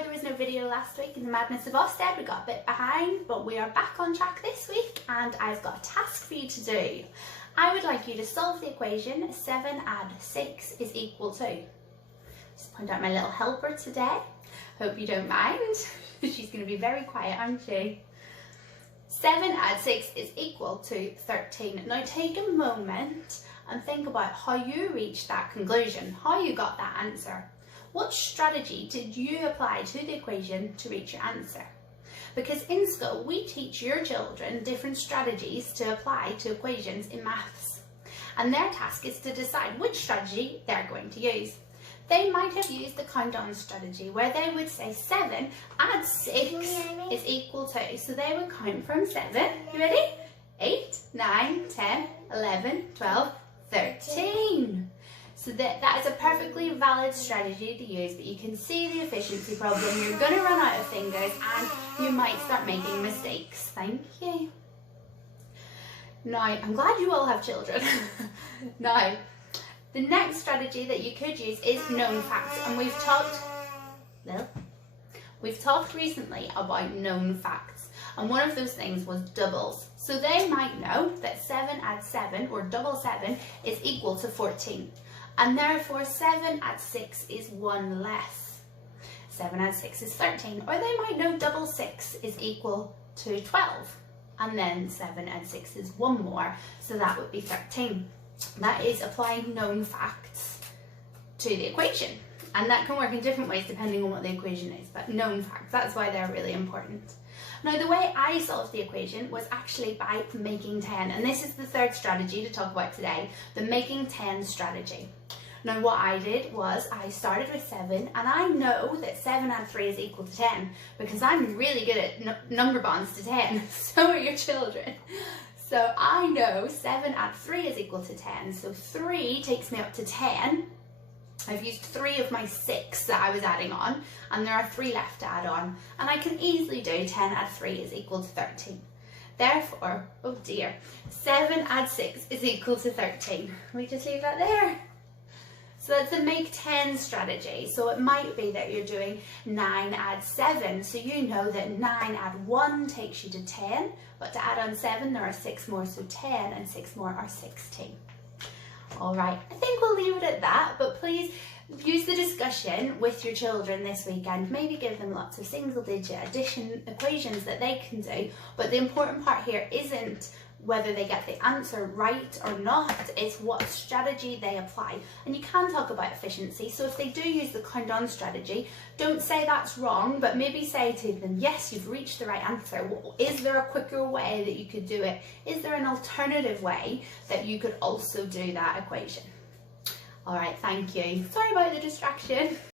sorry there was no video last week in the madness of Ofsted. We got a bit behind, but we are back on track this week and I've got a task for you to do. I would like you to solve the equation 7 add 6 is equal to. Just point out my little helper today. Hope you don't mind. She's going to be very quiet, aren't she? 7 add 6 is equal to 13. Now take a moment and think about how you reached that conclusion, how you got that answer. What strategy did you apply to the equation to reach your answer? Because in school we teach your children different strategies to apply to equations in maths. And their task is to decide which strategy they're going to use. They might have used the countdown strategy where they would say 7 add 6 is equal to. So they would count from 7, you ready? 8, 9, 10, 11, 12, 13. So that is a perfectly valid strategy to use, but you can see the efficiency problem. You're going to run out of fingers and you might start making mistakes. Thank you. Now, I'm glad you all have children. Now, the next strategy that you could use is known facts, and we've talked recently about known facts, and one of those things was doubles. So they might know that 7 add 7 or double 7 is equal to 14. And therefore 7 add 6 is 1 less. 7 add 6 is 13. Or they might know double 6 is equal to 12. And then 7 add 6 is 1 more, so that would be 13. That is applying known facts to the equation. And that can work in different ways depending on what the equation is, but known facts, that's why they're really important. Now the way I solved the equation was actually by making 10, and this is the third strategy to talk about today, the making 10 strategy. Now what I did was I started with 7, and I know that 7 add 3 is equal to 10 because I'm really good at number bonds to 10, so are your children. So I know 7 add 3 is equal to 10, so 3 takes me up to 10. I've used 3 of my 6 that I was adding on, and there are 3 left to add on, and I can easily do 10 add 3 is equal to 13. Therefore, oh dear, 7 add 6 is equal to 13. We just leave that there. So that's the make 10 strategy. So it might be that you're doing 9 add 7, so you know that 9 add 1 takes you to 10, but to add on 7 there are 6 more, so 10 and 6 more are 16. Alright, I think we'll leave it at that, but please use the discussion with your children this weekend. Maybe give them lots of single digit addition equations that they can do, but the important part here isn't whether they get the answer right or not, it's what strategy they apply. And you can talk about efficiency, so if they do use the countdown strategy, don't say that's wrong, but maybe say to them, yes, you've reached the right answer. Is there a quicker way that you could do it? Is there an alternative way that you could also do that equation? Alright, thank you. Sorry about the distraction.